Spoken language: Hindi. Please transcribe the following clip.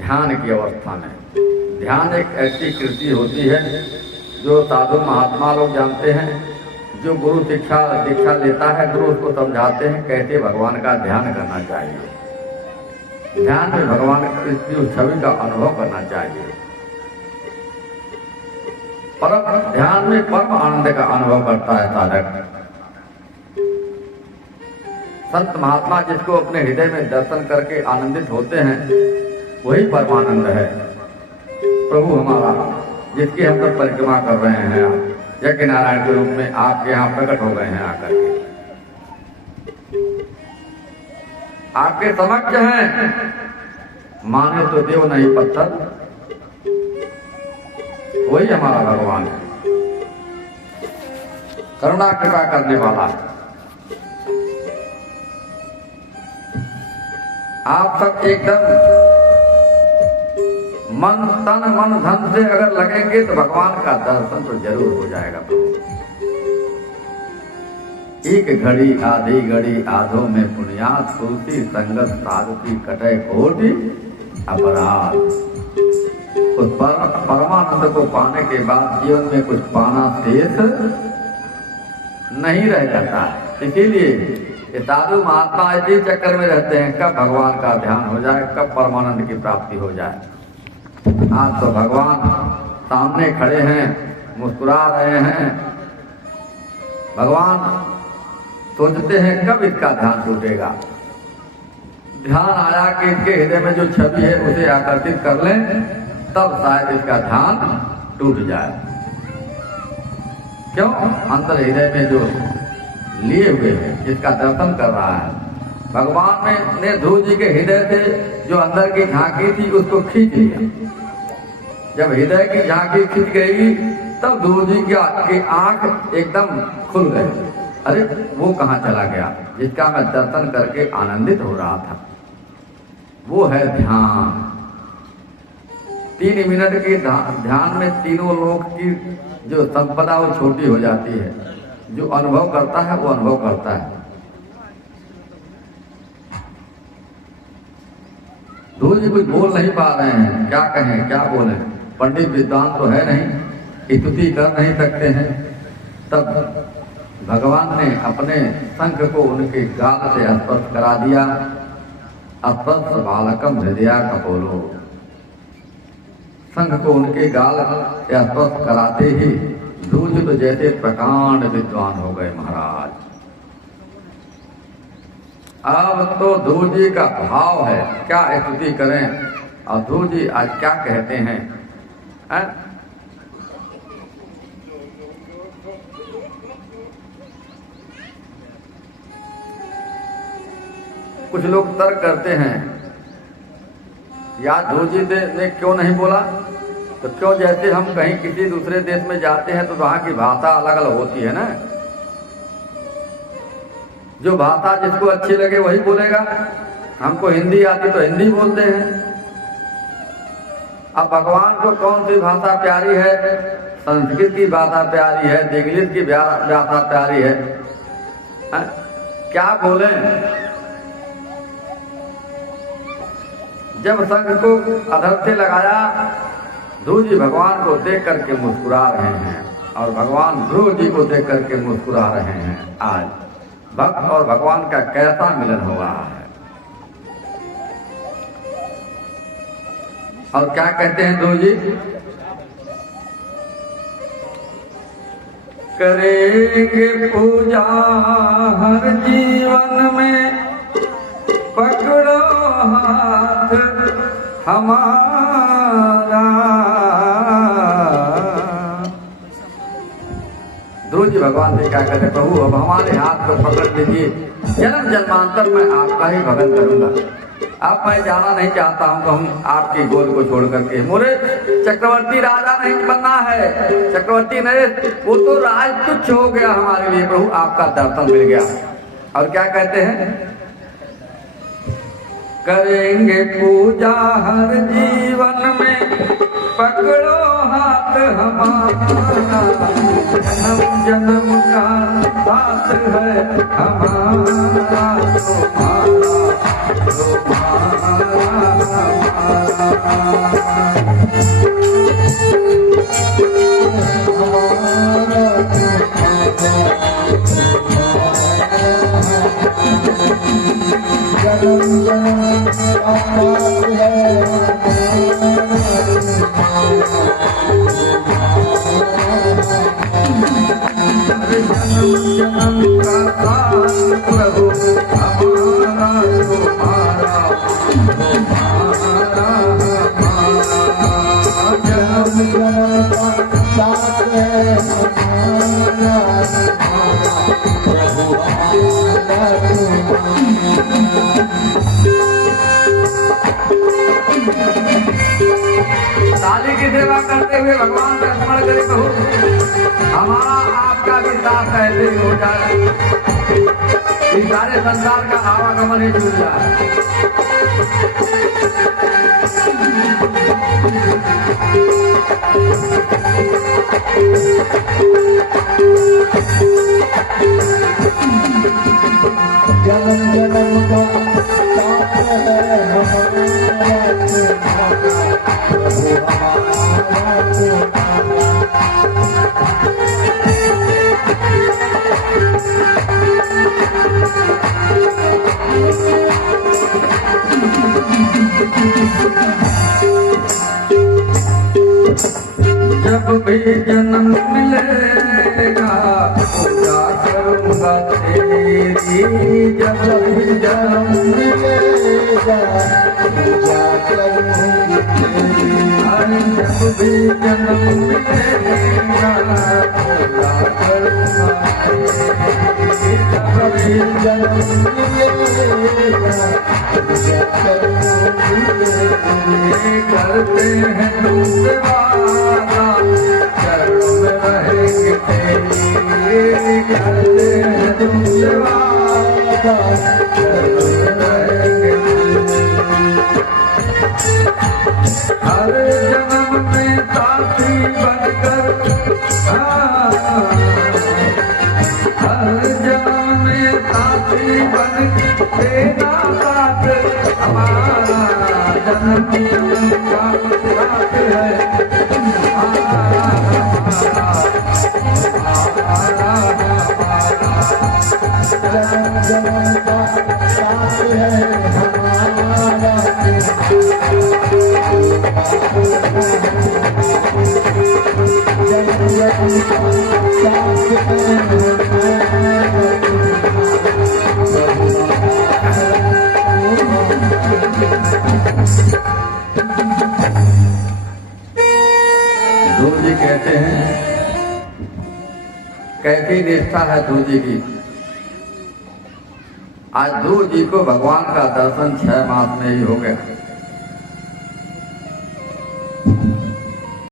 ध्यान की अवस्था में। ध्यान एक ऐसी कृति होती है जो साधु महात्मा लोग जानते हैं। जो गुरु दीक्षा लेता है, गुरु उसको समझाते हैं कैसे भगवान का ध्यान करना चाहिए। ध्यान में भगवान की उस छवि का अनुभव करना चाहिए। परम ध्यान में परम आनंद का अनुभव करता है साधक। संत महात्मा जिसको अपने हृदय में दर्शन करके आनंदित होते हैं, वही परमानंद है। प्रभु हमारा जिसकी हम सब परिक्रमा कर रहे हैं, यज्ञ नारायण के रूप में आपके यहाँ प्रकट हो गए हैं आकर के, आपके समक्ष हैं। माने तो देव नहीं पत्थर, वही हमारा भगवान है, करुणा कृपा करने वाला है। आप सब एकदम मन तन मन धन से अगर लगेंगे तो भगवान का दर्शन तो जरूर हो जाएगा। एक घड़ी आधी घड़ी आधो में पुण्यात, तुलसी संगत साधु की कटे कोटि अपराध। उस परमानंद को पाने के बाद जीवन में कुछ पाना शेष नहीं रह जाता है। इसीलिए ये साधु महात्मा इसी चक्कर में रहते हैं, कब भगवान का ध्यान हो जाए, कब परमानंद की प्राप्ति हो जाए। आज तो भगवान सामने खड़े हैं, मुस्कुरा रहे हैं। भगवान सोचते हैं कब इसका ध्यान टूटेगा। ध्यान आया कि इसके हृदय में जो छवि है उसे आकर्षित कर लें, तब शायद इसका ध्यान टूट जाए। क्यों? अंतर हृदय में जो लिए हुए है, जिसका दर्शन कर रहा है। भगवान ने ध्रुव जी के हृदय से जो अंदर की झांकी थी उसको खींच लिया। जब हृदय की झांकी खींच गई तब ध्रुव जी की आंख एकदम खुल गई। अरे वो कहाँ चला गया जिसका मैं दर्शन करके आनंदित हो रहा था? वो है ध्यान। 3 मिनट के ध्यान में तीनों लोक की जो संपदा वो छोटी हो जाती है। जो अनुभव करता है वो अनुभव करता है। ध्रुव जी कुछ बोल नहीं पा रहे हैं, क्या कहें क्या बोले। पंडित विद्वान तो है नहीं, स्तुति कर नहीं सकते हैं। तब भगवान ने अपने शंख को उनके गाल से स्पर्श करा दिया। स्पर्श बालकम हृदया कपोलो। शंख को उनके गाल से स्पर्श कराते ही ध्रुव जी तो जैसे प्रकांड विद्वान हो गए महाराज। अब तो ध्रुव जी का भाव है, क्या स्तुति करें। और ध्रुव जी आज क्या कहते हैं, कुछ लोग तर्क करते हैं, या ध्रुव जी ने क्यों नहीं बोला? तो क्यों, जैसे हम कहीं किसी दूसरे देश में जाते हैं तो वहां की भाषा अलग अलग होती है ना। जो भाषा जिसको अच्छी लगे वही बोलेगा। हमको हिंदी आती तो हिंदी बोलते हैं। अब भगवान को कौन सी भाषा प्यारी है? संस्कृत की भाषा प्यारी है, इंग्लिश की भाषा प्यारी है। क्या बोले? जब शंख को अधर से लगाया, ध्रुव जी भगवान को देख करके मुस्कुरा रहे हैं और भगवान ध्रुव जी को देख करके मुस्कुरा रहे हैं। आज भक्त और भगवान का कैसा मिलन हो रहा है। और क्या कहते हैं ध्रुव जी? करेंगे पूजा हर जीवन में, पकड़ो हाथ हमारा। ध्रुव जी भगवान से क्या कहते? प्रभु अब हमारे हाथ को पकड़ लीजिए, जन्म जन्मांतर में आपका ही भजन करूंगा। अब मैं जाना नहीं चाहता हूं तो हम आपकी गोद को छोड़ करके। मोरे चक्रवर्ती राजा नहीं बनना है, चक्रवर्ती नरेश वो तो राज तुच्छ हो गया हमारे लिए। प्रभु आपका दर्शन मिल गया। और क्या कहते हैं? करेंगे पूजा हर जीवन में, पकड़ो हाथ हमारा। जन्म जन्म का साथ है हमारा, तुम्हारा तुम्हारा हमारा। ताली की सेवा करते हुए भगवान का स्मरण करें, कहूँ हमारा आपका भी साथ ऐसे ही हो जाए, इस सारे संसार का आवागमन ही जुड़ जाए। जन्म जन्म का साथ है हमारा जब भी जन्म मिलेगा पूजा करूँगा तेरी, जब भी जन्म मिलेगा पूजा करूँगी तेरी। जब भी जन्म मिलेगा पूजा करूँगा तेरी, जब भी जन्म मिलेगा पूजा करूँगी तेरी। करते हैं तुमसे वादा चरणों में रहेंगे तेरी, करते हैं तुमसे वादा चरणों में रहेंगे तेरी। हर जन्म में साथी बनकर, हर जन्म में साथी बनकर तेरा साथ हमारा, जन्म जन्म का साथ है हमारा, जन्म जन्म का साथ है हमारा। जन्म जन्म का साथ है ध्रुव जी कहते हैं कैसी निष्ठा है ध्रुव जी की। आज ध्रुव जी को भगवान का दर्शन 6 मास में ही हो गया।